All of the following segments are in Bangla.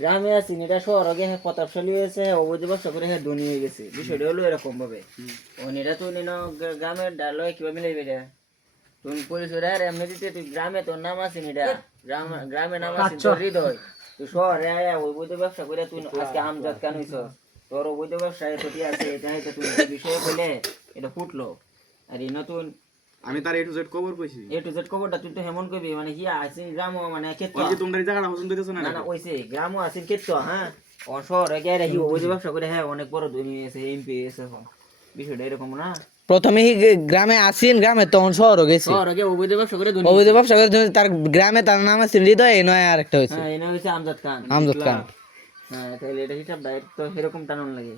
গ্রামে আছি এটা শহর আগে প্রতাপশালী হয়েছে অবৈধ ব্যবসা করে ধনী হয়ে গেছে বিষয়টা হলো এরকম ভাবে এটা তো গ্রামের ডালয় কিভাবে মিলাইবে এটা তুমি পরিচয় আর এমনি দিতে তুই গ্রামে তোর নাম আছে এটা গ্রামে নাম আছে তোর হৃদয় তুই শহরে অবৈধ ব্যবসা করে তুই আজকে আমজাদ কেন হইছ তোর অবৈধ ব্যবসা এতটি আছে এটা হয়তো তুই বিষয়ে বলে এটা ফুটলো আর এই নতুন আমি তার A to Z খবর কইছি A to Z খবরটা তুই তো হেমন কইবি মানে কি আছে গ্রামও মানে ক্ষেত্র ওই যে তোমরা এই জায়গাটা পছন্দ হইতেছ না না না ওইছে গ্রামও আছে ক্ষেত্র হ্যাঁ শহরে গিয়ে রাখি অবৈধ ব্যবসা করে হ্যাঁ অনেক বড় ধনী আছে এমপি এসে বিষয়টা এরকম না প্রথমে গ্রামে আসেন গ্রামে তখন শহর গেছে শহরে গিয়ে অবৈধ ব্যবসা করে ধনী অবৈধ ব্যবসা করে তার গ্রামে তার নাম আছে হৃদয় এই নয় আর একটা হয়েছে হ্যাঁ এনে হইছে আমজাদ খান হ্যাঁ তাহলে এটা হিসাব ডাইরেক্ট তো এরকম টানন লাগে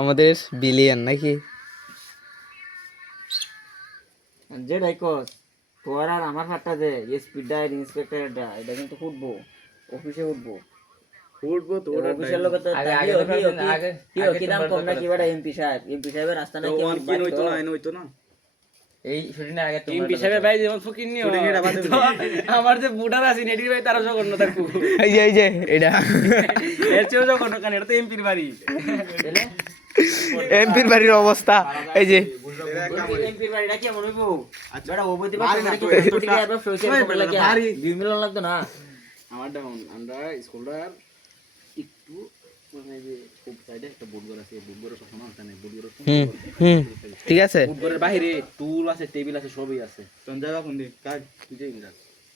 আমাদের বিলিয়ন নাকি যেটাই কস তোর আর আমার হাতটা যে স্পিড ডায়ের ইন্সপেক্টরটা এটা কিন্তু উঠবো অফিসে উঠবো তো ওটা অফিসের লোক তো কি দাম কম না কি বড় এমপি সাহেবের রাস্তা না কি কি হইতো না হইতো না এই শুটিংয়ের আগে এমপি সাহেবের ভাই যেমন ফকির নিও আমার যে বুটার আছে নেটির ভাই তারা জঘন্য থাকবো এই যে এটা এর চেয়েও জঘন্য কারণ এটা তো এমপির বাড়ি এমপির বাড়ির অবস্থা এই যে এমপির বাড়িটা কেমন হইবো বড় অবৈধ ব্যবসা করে কি কোটি টাকা ব্যবসা হইছে এরকম লাগে 2 মিলিয়ন লাগতো না আমার ডাউন আমরা স্কুলটার একটু মানে যে খুব সাইডে একটা বুটঘর আছে বুটঘরের সব সময় আছে না বুটঘরের ঠিক আছে বুটঘরের বাইরে টুল আছে টেবিল আছে সবই আছে তখন যাবা কোন দিন কাল তুই যাই না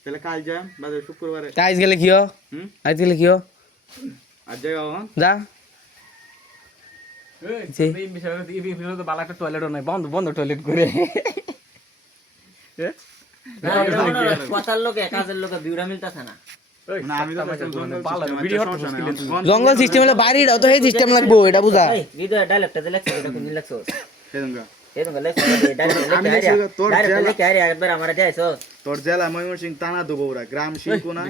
তাহলে কাল যাম বাজার শুক্রবারে আজ গেলে কিও আজ গেলে কিও আজ যাই বাবা যা এই বিষয়ে তো বালা একটা টয়লেটও নাই বন্ধ বন্ধ টয়লেট করে কথার লোকে কাজের লোকে বিউরা মিলতাছে না না আমি তো ভিডিও জঙ্গল সিস্টেম হলে বাড়িটাও তো এই সিস্টেম লাগবো এটা বুঝা এই হৃদয় ডায়লগটা যে লেখছ এটা কোন লেখছ সেদঙ্গা এই তো লেখছ ডায়লগটা লেখা আরে একবার আমারে যাইছো তোর জেলা ময়মনসিং থানা দুবৌরা গ্রাম শিলকোনা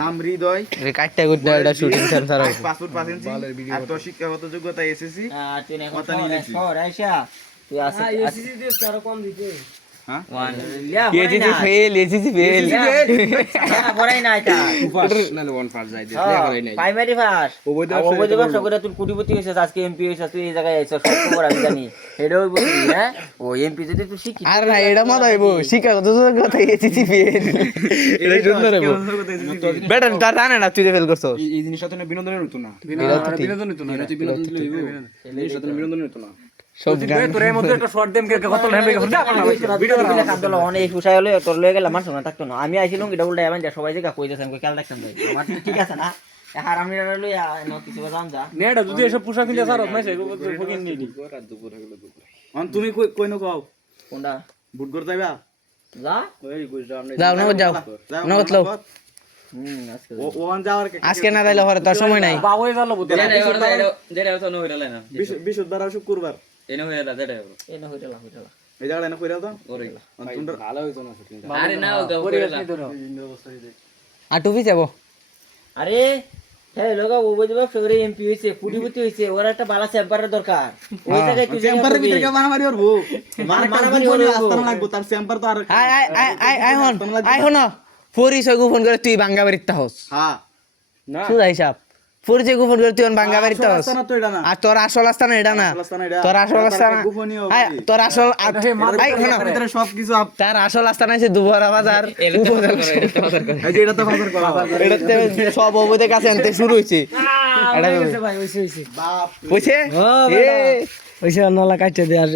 নাম হৃদয় কাটটা গুড এটা শুটিং সেন্টার আছে পাসপোর্ট পাসেন্সি আর তোর শিক্ষাগত যোগ্যতা এসএসসি তুই এখন শহর আইসা তুই আছে এসএসসি দিস আরো কম দিতে হ্যাঁ এসিসি ফেল পড়াই না এটা নালে ওয়ান ফার যাই দিস প্রাইমারি ফার্স্ট অবৈধ ব্যবসা করে তুই কোটিপতি হইছিস আজকে এমপি হইছিস তুই এই জায়গায় আইছস সব খবর আমি জানি এটাও বলি হ্যাঁ ও এমপি যদি তুই শিখি আর না এটা মত হইবো শিক্ষাগত যোগ্যতা এসিসি ফেল এটা সুন্দর হইবো বেটা তার জানে না তুই ফেল করছস এই জিনিসটা তো বিনোদনের হতো না বিনোদন হতো না তুই বিনোদন দিলে হইবো এই জিনিসটা তো বিনোদন হতো না সব গান তোর এর মধ্যে একটা শর্ট দেম কে কত হ্যান্ড ভিডিও দিলে কান্দলো অনেক খুশাই হলো তোর লয়ে গেল মানুষ না থাকতো না আমি আইছিলাম এটা উল্টা যাবেন যা সবাই জায়গা কইতেছেন কই খেয়াল রাখতাম ভাই আমার ঠিক আছে না হারামিরা লই ন কিছু জান যা নেড়া যদি এসব পোশাক কিনতে সারত না সেই ফকিন নেই অন তুমি কই ন কও কোনটা বুটঘর যাইবা যা ওই গুজরাম নাই যাও নগদ যাও নগদ লও আজকে ওন যাওয়ার আজকে না যাইলে হরে তোর সময় নাই বাবুই জানো বুঝতে যেটা তো ন হইরালে না বৃহস্পতিবার আর শুক্রবার এনে হইরালা যেটা এনে হইলা এই জায়গাটা এনে কইরা দাও ওরে তোমরা ভালো হইতো না শুটিং আরে না ও হইরালা আর টুপি যাবো আরে হ্যাঁ লোক অবৈধ ব্যবসা করে এমপি হইছে কোটিপতি হইছে ওর একটা বালা চেম্বারের দরকার ওই জায়গায় তুই চেম্বারের ভিতরে কে মারামারি করবো মারামারি হলো আস্তানা লাগবো তার চেম্বার তো আর আই হন পরিচয় গোপন করে তুই বাঙ্গা বাড়িতে হস হ্যাঁ না সুদা হিসাব পরিচয় গোপন করে তুই বাঙ্গা বাড়িতে হস আস্তানা তো এটা না আর তোর আসল আস্তানা এটা না আস্তানা এটা তোর আসল আস্তানা গোপনীয় তোর আসল ভিতরে সবকিছু তার আসল আস্তানা হচ্ছে দুবরা বাজার এই যে এটা তো বাজার করা এটাতে সব অবৈধ কাছে আনতে শুরু হয়েছে ভাই হইছে বুঝছে ওইসে নলা কাটতে দে আর